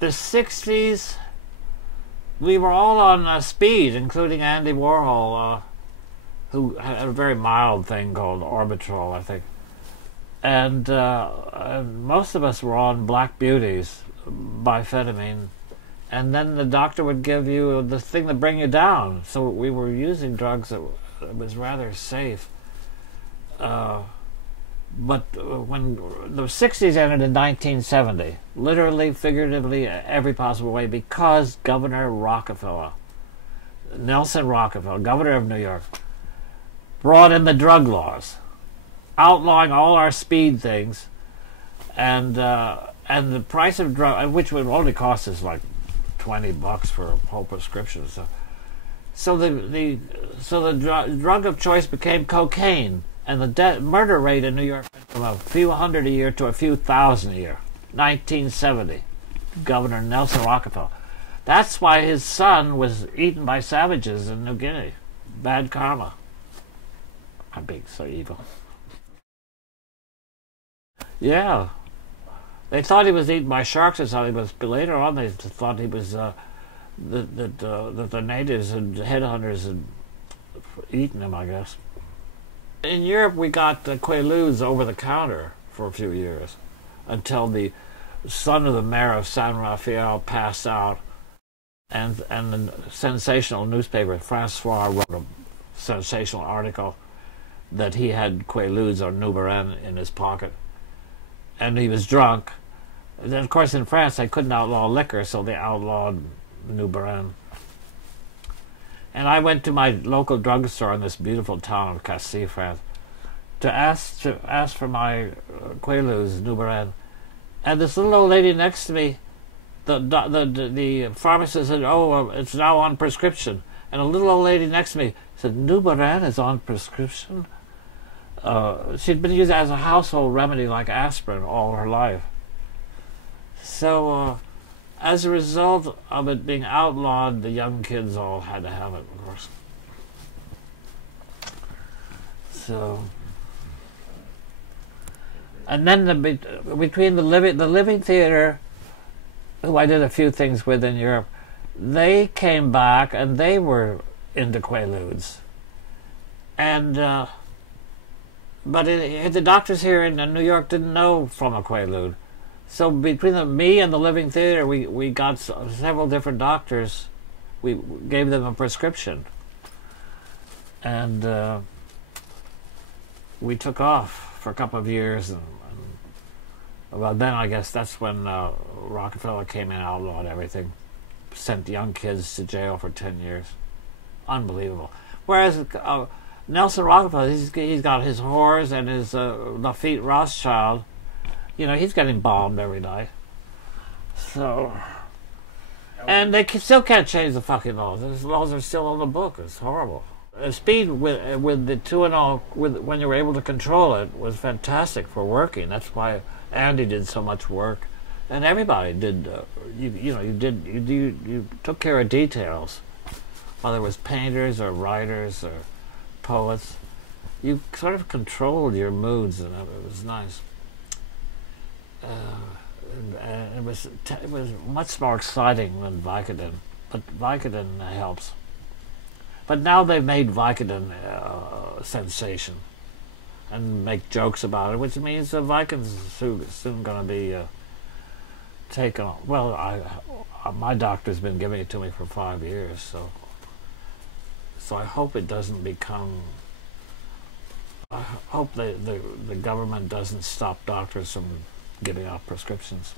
The 60s, we were all on speed, including Andy Warhol, who had a very mild thing called Orbitrol, I think. And most of us were on Black Beauties, biphetamine. And then the doctor would give you the thing to bring you down. So we were using drugs that was rather safe. But when the 60s ended in 1970, literally, figuratively, every possible way, because Governor Rockefeller, Nelson Rockefeller, governor of New York, brought in the drug laws, outlawing all our speed things, and the price of drug, which would only cost us like $20 for a whole prescription. So the drug of choice became cocaine. And the murder rate in New York went from a few hundred a year to a few thousand a year. 1970, Governor Nelson Rockefeller. That's why his son was eaten by savages in New Guinea. Bad karma. I'm being so evil. Yeah. They thought he was eaten by sharks or something, but later on they thought he was, that the natives and headhunters had eaten him, I guess. In Europe, we got Quaaludes over the counter for a few years, until the son of the mayor of San Rafael passed out, and the sensational newspaper Francois wrote a sensational article that he had Quaaludes or Nubaran in his pocket, and he was drunk. And then, of course, in France they couldn't outlaw liquor, so they outlawed Nubaran. And I went to my local drugstore in this beautiful town of Cassis, France, to ask for my Quaaludes, Nubaran. And this little old lady next to me, the pharmacist said, "Oh, well, it's now on prescription." And a little old lady next to me said, "Nubaran is on prescription?" She'd been used as a household remedy like aspirin all her life. So, as a result of it being outlawed, the young kids all had to have it, of course. So, and then between the Living Theater, who I did a few things with in Europe, they came back and they were into Quaaludes, and but the doctors here in New York didn't know from a Quaalude. So between me and the Living Theater, we got several different doctors. We gave them a prescription. And we took off for a couple of years. And well, then I guess that's when Rockefeller came in and outlawed everything. Sent young kids to jail for 10 years. Unbelievable. Whereas Nelson Rockefeller, he's got his whores and his Lafitte Rothschild. You know, he's getting bombed every night. So, and they still can't change the fucking laws. Those laws are still on the book. It's horrible. Speed with the 2-0, when you were able to control it, was fantastic for working. That's why Andy did so much work, and everybody did. You took care of details, whether it was painters or writers or poets. You sort of controlled your moods, and it was nice. It was much more exciting than Vicodin, but Vicodin helps. But now they've made Vicodin a sensation and make jokes about it, which means Vicodin's soon going to be taken on. Well, my doctor's been giving it to me for 5 years, so I hope it doesn't become. I hope the government doesn't stop doctors from giving out prescriptions.